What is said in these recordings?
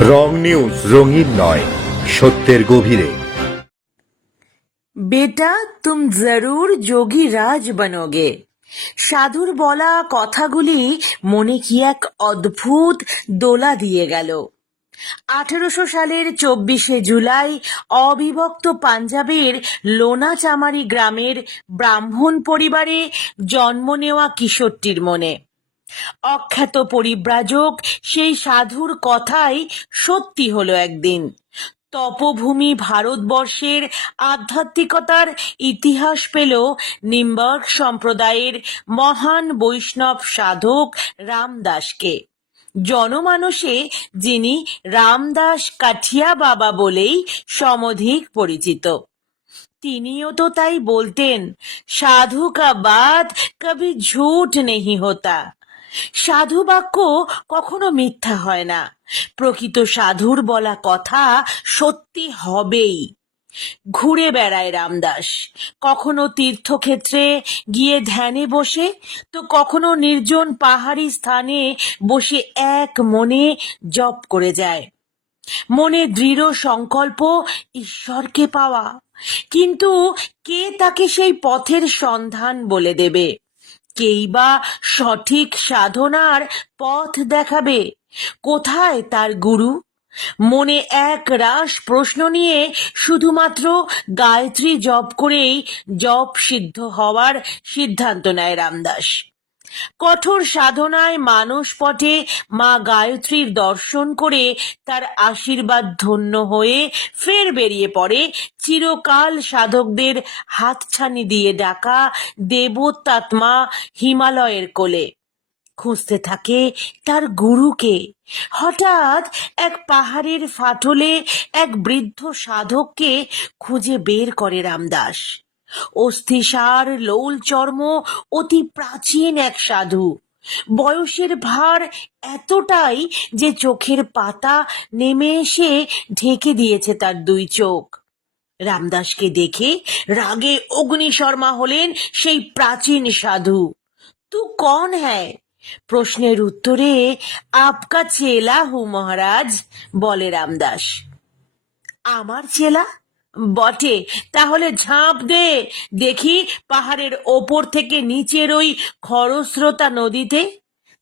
রং news, রঙিন নয়, সত্যের গভীরে। বেটা, তুম জরুর যোগী রাজ বনোগে। সাধুর বলা কথাগুলি মনে কি এক অদ্ভুত দোলা দিয়ে গেল। আঠারোশো সালের চব্বিশে জুলাই অবিভক্ত পাঞ্জাবের লোনাচামারি গ্রামের ব্রাহ্মণ পরিবারে জন্ম নেওয়া কিশোরটির মনে। অখ্যাত পরিব্রাজক সেই সাধুর কথাই সত্যি হলো একদিন। তপভূমি ভারতবর্ষের আধ্যাত্মিকতার ইতিহাস পেল নিম্বার্ক সম্প্রদায়ের মহান বৈষ্ণব সাধক রামদাসকে। জনমানসে যিনি রামদাস কাঠিয়া বাবা বলেই সমধিক পরিচিত। তিনিও তো তাই বলতেন, সাধু কা বাত কবি ঝুট নেহি হোতা। সাধু বাক্য কখনো মিথ্যা হয় না। প্রকৃত সাধুর বলা কথা সত্যি হবেই। ঘুরে বেড়ায় রামদাস। কখনো তীর্থক্ষেত্রে গিয়ে ধ্যানে বসে, তো কখনো নির্জন পাহাড়ি স্থানে বসে এক মনে জপ করে যায়। মনে দৃঢ় সংকল্প, ঈশ্বরকে পাওয়া। কিন্তু কে তাকে সেই পথের সন্ধান বলে দেবে? কেই বা সঠিক সাধনার পথ দেখাবে? কোথায় তার গুরু? মনে এক রাস প্রশ্ন নিয়ে শুধুমাত্র গায়ত্রী জপ করেই জপ সিদ্ধ হওয়ার সিদ্ধান্ত নেয় রামদাস। কঠোর সাধনায় মানস পটে মা গায়ত্রীর দর্শন করে তার আশীর্বাদ ধন্য হয়ে ফের বেরিয়ে পড়ে। চিরকাল সাধকদের হাতছানি দিয়ে ডাকা দেবতাত্মা হিমালয়ের কোলে। খুঁজতে থাকে তার গুরুকে। হঠাৎ এক পাহাড়ের ফাটলে এক বৃদ্ধ সাধককে খুঁজে বের করে রামদাস। অস্থিসার লৌল চর্ম অতি প্রাচীন এক সাধু। বয়সের ভার এতটাই যে চোখের পাতা নেমে এসে ঢেকে দিয়েছে তার দুই চোখ। রামদাসকে দেখে রাগে অগ্নিশর্মা হলেন সেই প্রাচীন সাধু। তু কন হ্যায়? প্রশ্নের উত্তরে আপকা চেলা হু মহারাজ, বলে রামদাস। আমার চেলা? বটে। তাহলে ঝাঁপ দে। দেখি পাহাড়ের ওপর থেকে নিচের ওই খরস্রোতা নদীতে।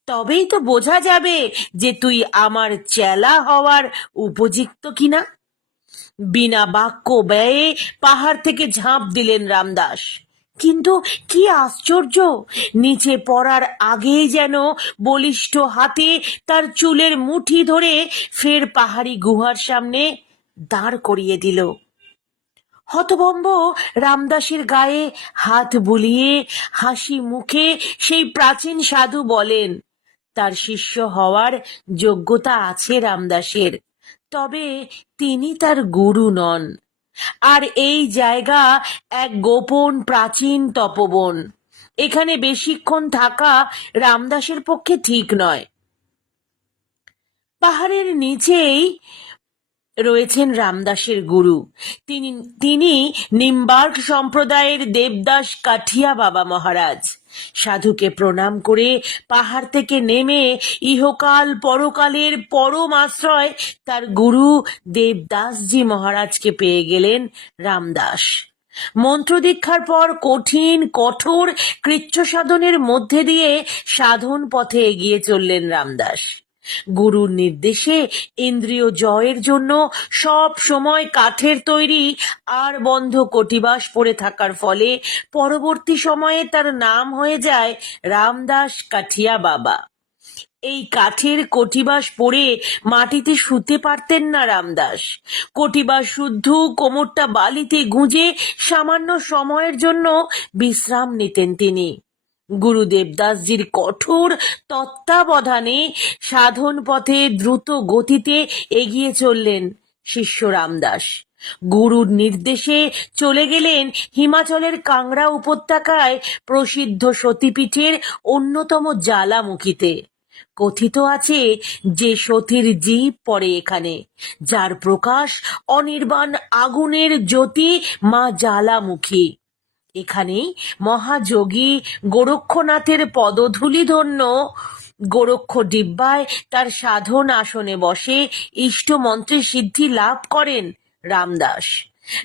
তবেই তো বোঝা যাবে যে তুই আমার চেলা হওয়ার উপযুক্ত কিনা। বিনা বাক্য ব্যয়ে পাহাড় থেকে ঝাঁপ দিলেন রামদাস। কিন্তু কি আশ্চর্য! নিচে পড়ার আগেই যেন বলিষ্ঠ হাতে তার চুলের মুঠি ধরে ফের পাহাড়ি গুহার সামনে দাঁড় করিয়ে দিল। হতভম্ব। রামদাসের গায়ে হাত বুলিয়ে হাসি মুখে সেই প্রাচীন সাধু বলেন, তার শিষ্য হওয়ার যোগ্যতা আছে রামদাসের, তবে তিনি তার গুরু নন। আর এই জায়গা এক গোপন প্রাচীন তপবন। এখানে বেশিক্ষণ থাকা রামদাসের পক্ষে ঠিক নয়। পাহাড়ের নিচেই রয়েছেন রামদাসের গুরু। তিনি তিনি নিম্বার্ক সম্প্রদায়ের দেবদাস কাঠিয়া বাবা মহারাজ। সাধুকে প্রণাম করে পাহাড় থেকে নেমে ইহকাল পরকালের পরম আশ্রয় তার গুরু দেবদাসজি মহারাজকে পেয়ে গেলেন রামদাস। মন্ত্র দীক্ষার পর কঠিন, কঠোর কৃচ্ছ সাধনের মধ্যে দিয়ে সাধন পথে এগিয়ে চললেন রামদাস। গুরুর নির্দেশে ইন্দ্রিয় জয়ের জন্য সব সময় কাঠের তৈরি আর বন্ধ কটিবাস পড়ে থাকার ফলে পরবর্তী সময়ে তার নাম হয়ে যায় রামদাস কাঠিয়া বাবা। এই কাঠের কটিবাস পরে মাটিতে শুতে পারতেন না রামদাস। কটিবাস শুদ্ধ কোমরটা বালিতে গুঁজে সামান্য সময়ের জন্য বিশ্রাম নিতেন তিনি। গুরুদেব দাসজির কঠোর তত্ত্বাবধানে সাধন পথে দ্রুত গতিতে এগিয়ে চললেন শিষ্য রামদাস। গুরুর নির্দেশে চলে গেলেন হিমাচলের কাংড়া উপত্যকায় প্রসিদ্ধ সতীপীঠের অন্যতম জ্বালামুখীতে। কথিত আছে যে সতীর জীব পড়ে এখানে, যার প্রকাশ অনির্বাণ আগুনের জ্যোতি মা জ্বালামুখী। এখানেই মহাযোগী গোরক্ষনাথের পদধূলি ধন্য। গোরক্ষ ডিব্বায় তার সাধন আসনে বসে ইষ্ট মন্ত্রের সিদ্ধি লাভ করেন রামদাস।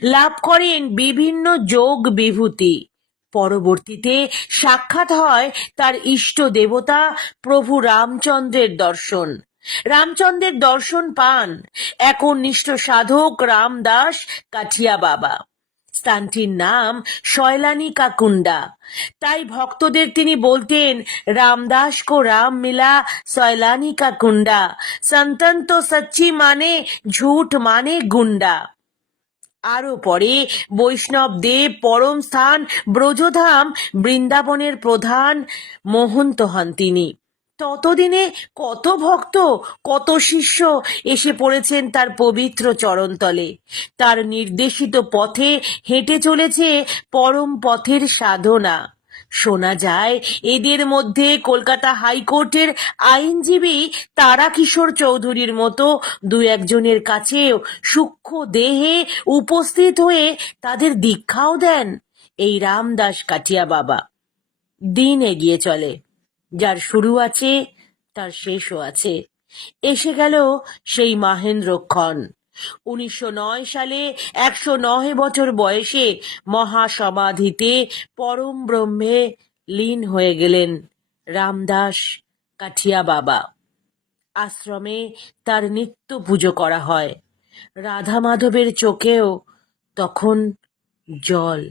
লাভ করেন বিভিন্ন যোগ বিভূতি। পরবর্তীতে সাক্ষাৎ হয় তার ইষ্ট দেবতা প্রভু রামচন্দ্রের দর্শন। রামচন্দ্রের দর্শন পান। একনিষ্ঠ সাধক রামদাস কাঠিয়া বাবা। স্থানটির নাম শয়লানি কাকুন্ডা। তাই ভক্তদের তিনি বলতেন, রামদাস কো রাম মিলা সয়লানি কাকুন্ডা। সন্তন তো সচ্চি মানে ঝুট মানে গুন্ডা। আরও পরে বৈষ্ণব দেব পরম স্থান ব্রজধাম বৃন্দাবনের প্রধান মহন্ত হন তিনি। ততদিনে কত ভক্ত, কত শিষ্য এসে পড়েছেন তার পবিত্র চরণতলে। তার নির্দেশিত পথে হেঁটে চলেছে পরম পথের সাধনা। শোনা যায়, এদের মধ্যে কলকাতা হাইকোর্টের আইনজীবী তারা কিশোর চৌধুরীর মতো দু একজনের কাছেও সূক্ষ্ম দেহে উপস্থিত হয়ে তাদের দীক্ষাও দেন এই রামদাস কাটিয়া বাবা। দিন এগিয়ে চলে। যার শুরু আছে, তার শেষও আছে। এসে গেল সেই মাহেন্দ্রক্ষণ। উনিশশো নয় সালে একশো নয় বছর বয়সে মহাসমাধিতে পরম ব্রহ্মে লীন হয়ে গেলেন রামদাস কাঠিয়া বাবা। আশ্রমে তার নিত্য পুজো করা হয়। রাধা মাধবের চোখেও তখন জল।